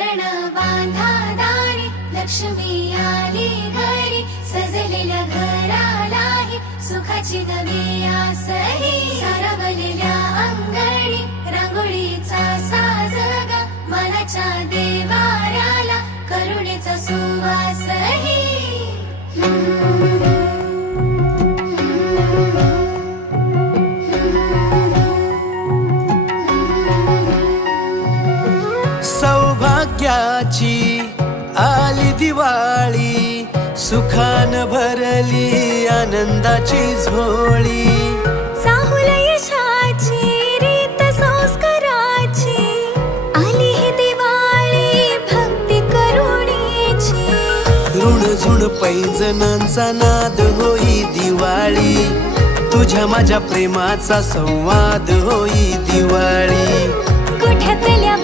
तोरण बांधा दारी, लक्ष्मी आली घरी, सजलेल्या घरालाही सुखाची नवी आसही. सारवलेल्या अंगणी रांगोळीचा साजग, मनाच्या देवाऱ्याला करुणेचा सुवासही. सौभाग्याची आली दिवाळी, सुखान भरली आनंदाची झोळी. चाहुल यशाची रीत संस्काराची, आली ही दिवाळी भक्ती करुणेची. ऋण झुण पैजणांचा नाद होई दिवाळी, तुझ्या माझ्या प्रेमाचा संवाद होई दिवाळी. कुठ्यातल्या